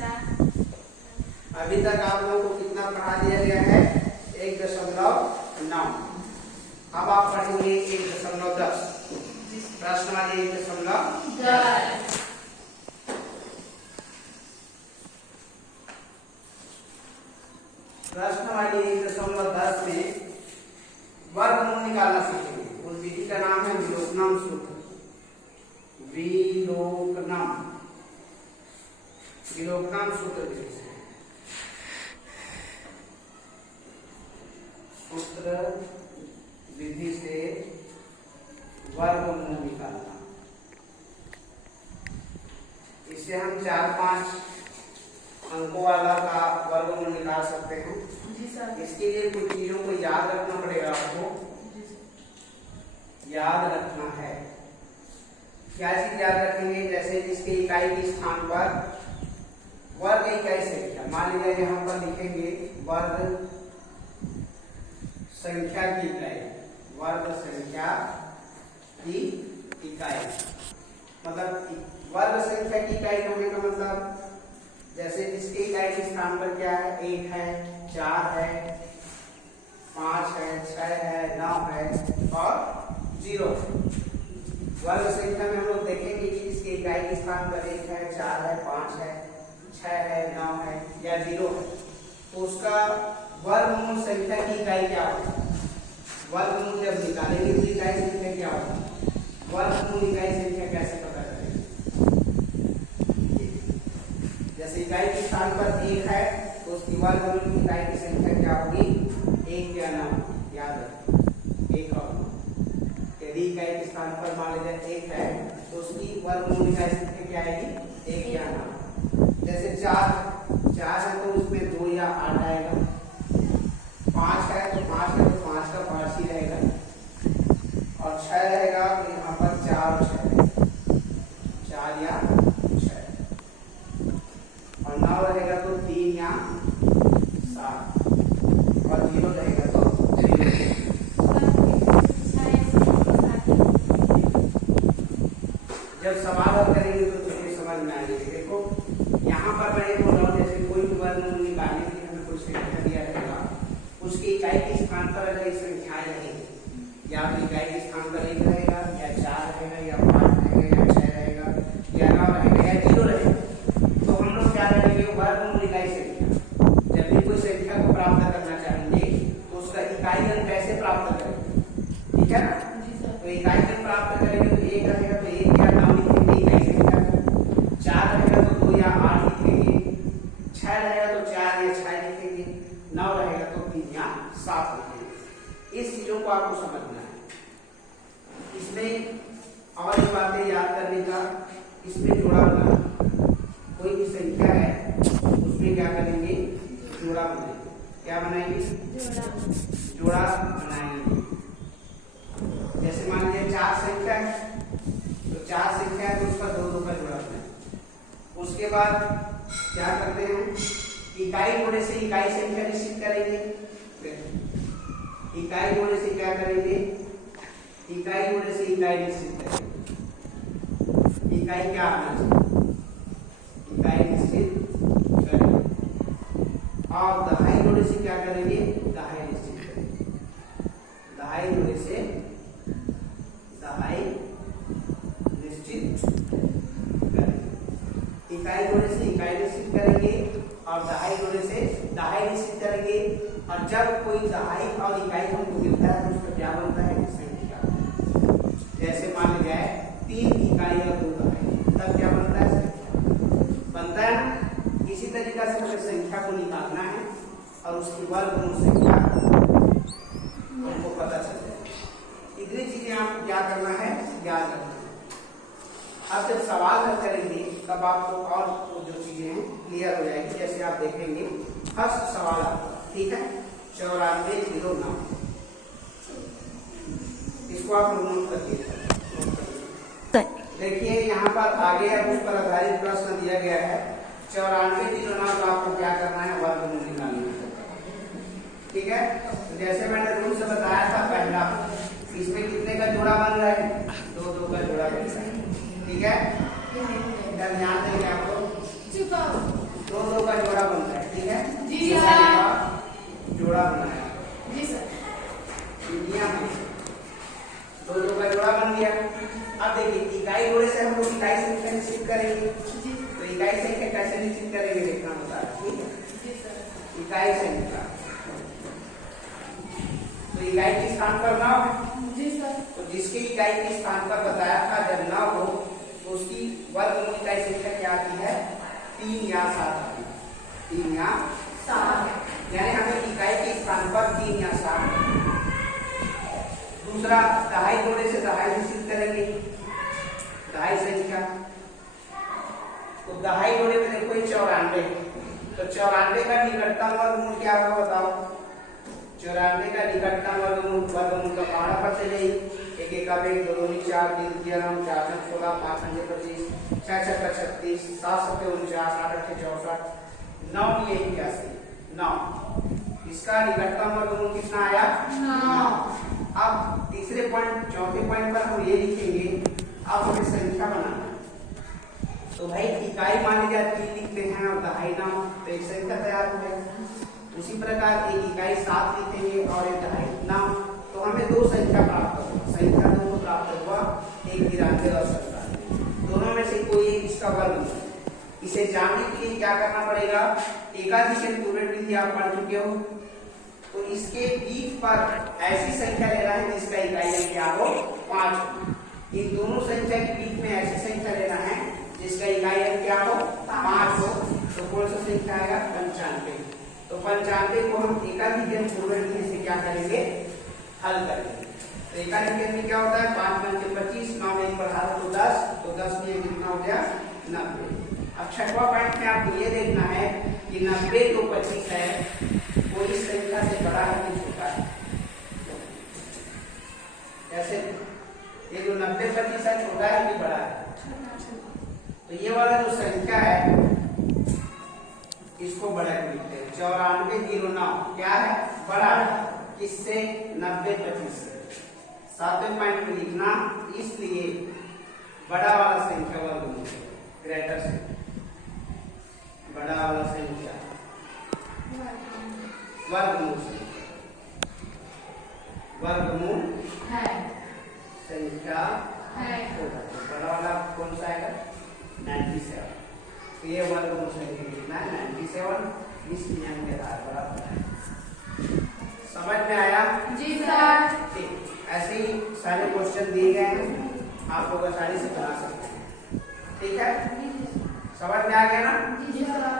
अभी तक आप लोगों को कितना पढ़ा दिया गया है? 1.9। अब आप पढ़ेंगे 1.10। प्रश्न वाले 1.10। प्रश्न वाली 1.10 में वर्गमूल निकालना सीखेंगे। उस विधि का नाम है विलोकनम सूत्र। विलोकनम सूत्र विधि से वर्गमूल निकालना। इससे हम 4-5 अंकों वाला का वर्गमूल निकाल सकते हैं। इसके लिए कुछ चीजों को याद रखना पड़ेगा आपको। याद रखना है, क्या चीज याद रखेंगे? जैसे जिसके इकाई के स्थान पर वर्ग इकाई संख्या, मान लीजिए यहाँ पर लिखेंगे वर्ग संख्या की इकाई। वर्ग संख्या की इकाई मतलब वर्ग संख्या की इकाई होने का मतलब जैसे जिसके इकाई के स्थान पर क्या है? 1 है, 4 है, 5 है, 6 है, 9 है और 0 है। वर्ग संख्या में हम लोग देखेंगे कि इसके इकाई के स्थान पर 1 है, 4 है, 5 है, 6 है, 9 है या 0 है, तो उसका वर्गमूल संख्या की इकाई क्या होगी? वर्गमूल जब निकालेंगे तो इकाई संख्या क्या होगी? वर्गमूल इकाई संख्या कैसे पता करेंगे? जैसे इकाई के स्थान पर 1 है तो उसकी वर्गमूल की इकाई की संख्या क्या होगी? 1 या 9। याद रखें 1 और 9। यदि इकाई के स्थान पर मान लीजिए 1 है तो उसकी वर्गमूल इकाई संख्या क्या आएगी? 1 या 9। जैसे 4 है तो उसमें 2 या 8 आएगा। 5 है तो 5 का 5 ही रहेगा और 6 रहेगा तो यहाँ पर 4 और 6 रहेगा, 4 या 6 और 9 रहेगा तो 3 या 7 और 0 रहेगा तो 0। जब सवाल हल करेंगे तो तुम्हें समझ में आएगी। देखो यहाँ पर मैं ये बोल रहा हूँ, जैसे कोई वर्गमूल निकालने के लिए हमें कोई संख्या दिया रहेगा, उसकी इकाई के स्थान पर अगर संख्याएं रहेगी, या तो इकाई के स्थान पर 1 रहेगा या 4 रहेगा या 5 रहेगा या 6 रहेगा या 9 रहेगा या 0 रहेगा, तो हम लोग क्या करेंगे? वर्गमूल इकाई संख्या। जब भी कोई संख्या को प्राप्त करना चाहेंगे तो उसका इकाई अंक कैसे प्राप्त करेंगे? ठीक है ना? तो इकाई अंक प्राप्त करेंगे तो 1 रहेगा तो 1 या 9 लिखेंगे इकाई संख्या, 4 रहेगा तो 2 या 8 लिखेंगे, 6 रहेगा तो 4 या 6 लिखेंगे, 9 रहेगा तो 3 या 7 लिखेंगे। इस चीजों को आपको समझना है। इसमें और भी बातें याद करने का, इसमें जोड़ा बनाना। कोई भी संख्या है उसमें क्या करेंगे? जोड़ा बनाएंगे। क्या बनाएंगे? जोड़ा बनाएंगे। जैसे मान लीजिए 4 संख्या है तो 4 संख्या है तो उसका 2 का जोड़ा बनाएंगे। उसके बाद क्या करते हैं? इकाई जोड़े से इकाई संख्या निश्चित करेंगे। इकाई जोड़े से क्या करेंगे? इकाई जोड़े से इकाई निश्चित करेंगे। इकाई क्या आना चाहिए? इकाई निश्चित करेंगे। और दहाई जोड़े से क्या करेंगे? दहाई निश्चित करेंगे। दहाई जोड़े से दहाई निश्चित करेंगे। इकाई जोड़े से इकाई निश्चित करेंगे और दहाई जोड़े से दहाई निश्चित करेंगे। और जब कोई दहाई और इकाई हमको मिलता है तो उसका क्या बनता है? संख्या। जैसे मान लिया जाए 3 इकाई और 2 दहाई, तब क्या बनता है? संख्या बनता है ना। इसी तरीका से हमें संख्या को निकालना है और उसकी वर्गमूल संख्या हमको पता चल जाए। इतनी चीजें आपको क्या करना है? याद रखना है। अब जब सवाल हल करेंगे तब आपको और जो चीजें हैं क्लियर हो जाएगी। जैसे आप देखेंगे फर्स्ट सवाल आपका, ठीक है, 9409। इसको आप नोट करिए। देखिए यहाँ पर आगे अब उस पर आधारित प्रश्न दिया गया है 9409 को आपको क्या करना है? वर्गमूल निकालना है। ठीक है, तो जैसे मैंने रूल से बताया था पहला, इसमें कितने का जोड़ा बन रहा है? 2 का जोड़ा बन रहा है। ठीक है, ध्यान देंगे आपको। 2 करेंगे। तो इकाई संख्या कैसे निश्चित करेंगे देखना होता है, ठीक है। इकाई संख्या तो इकाई के स्थान पर 9 है, तो जिसके इकाई के स्थान पर बताया था जब 9 हो तो उसकी वर्गमूल इकाई संख्या क्या आती है, 3 या 7 आती है, 3 या 7, यानी हमें इकाई के स्थान पर 3 या 7। दूसरा दहाई जोड़े से दहाई निश्चित करेंगे, दहाई संख्या। तो दहाई जोड़े में देखो 94, तो 94 का निकटतम वर्गमूल क्या होगा बताओ, 94 का निकटतम वर्गमूल का पहाड़ा पर चले, एक एक का 2 2 4 3 3 4 4 16 5 5 25 6 6 36 7 7 49 8 8 64 9 ये 81 9, इसका निकटतम वर्गमूल कितना आया 9। अब तीसरे पॉइंट चौथे पॉइंट पर हम ये लिखेंगे, अब हमें संख्या बनाना है। तो भाई इकाई मान लीजिए 3 लिखते हैं और दहाई नाम, तो एक संख्या तैयार हो गया। उसी प्रकार एक इकाई 7 लिखेंगे और एक दहाई नाम, तो हमें 2 संख्या प्राप्त होगा, संख्या 2 को प्राप्त हुआ, एक 93 और 97, दोनों में से कोई एक इसका वर्ग। इसे जानने के लिए क्या करना पड़ेगा, एकाधिक पूर्ण विधि आप पढ़ चुके हो, तो इसके बीच पर ऐसी संख्या लेना है जिसका इकाई अंक क्या हो 5। इन दोनों संख्या के बीच में ऐसी संख्या लेना है जिसका इकाई अंक क्या हो 5 हो, तो कौन सा संख्या आएगा 95। तो 95 को हम एकाधिक पूर्ण विधि से क्या करेंगे, हल करेंगे। तो एकाधिक में क्या होता है 5 5 25, 9 में बढ़ा तो 10, तो 10 में कितना हो गया 90। अब छठवां पॉइंट में आपको ये देखना है कि 90 तो 25 है, कोई संख्या से बड़ा है कि छोटा है, कैसे, ये जो 90 25 है छोटा है कि बड़ा है, तो ये वाला जो संख्या है इसको बड़ा लिखते हैं। 9409 क्या है, बड़ा है, किससे 90 25 से। 7वें पॉइंट में लिखना, इसलिए बड़ा वाला संख्या वर्गमूल ग्रेटर से, बड़ा वाला संख्या वर्गमूल संख्या होगा, बड़ा वाला कौन सा आएगा 97, तो ये वर्गमूल संख्या कितना है 97, इस नियम के आधार पर आप समझ में आया जी सर। ठीक, ऐसे ही सारे क्वेश्चन दिए गए हैं, आप लोग आसानी से बना सकते हैं, ठीक है, समझ में आ गया ना जी सर।